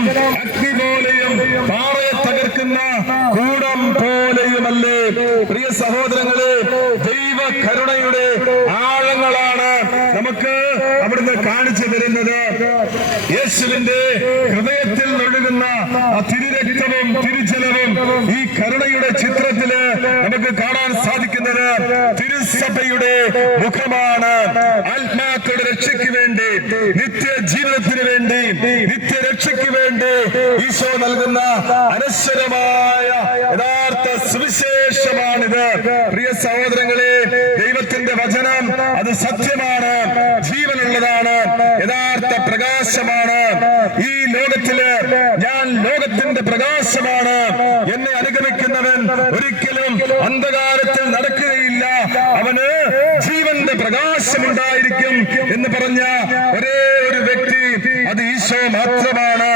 വചനം അഗ്നി പോലെയും പാറയെ തകർക്കുന്ന കൂടം പോലെയുമല്ലേ? പ്രിയ സഹോദരങ്ങളെ ദൈവ കരുണയുടെ ആഴങ്ങളാണ് നമുക്ക് അവിടുന്ന് കാണിച്ചു തരുന്നത്. യേശുവിന്റെ ഹൃദയത്തിൽ ഒഴുകുന്ന ആ തിരുരക്തവും തിരുജലവും ഈ കരുണയുടെ നമുക്ക് കാണാൻ സാധിക്കുന്നത് തിരുസഭയുടെ മുഖമാണ്. ആത്മാക്കളുടെ രക്ഷയ്ക്ക് വേണ്ടി നിത്യ ജീവിതത്തിന് വേണ്ടി നിത്യരക്ഷയ്ക്ക് വേണ്ടി ഈശോ നൽകുന്ന അനശ്വരമായ യഥാർത്ഥ സുവിശേഷമാണിത്. പ്രിയ സഹോദരങ്ങളെ ദൈവത്തിന്റെ വചനം അത് സത്യമാണ് ജീവനുള്ളതാണ് യഥാർത്ഥ പ്രകാശമാണ്. ഈ ലോകത്തിൽ ഞാൻ ലോകത്തിന്റെ പ്രകാശമാണ്. എന്നെ അനുഗമിക്കുന്നവൻ ഒരിക്കലും അന്ധകാരത്തിൽ നടക്കുകയില്ല. അവന് ജീവന്റെ പ്രകാശമുണ്ടായിരിക്കും എന്ന് പറഞ്ഞ ഒരേ ഒരു വ്യക്തി അത് ഈശോ മാത്രമാണ്.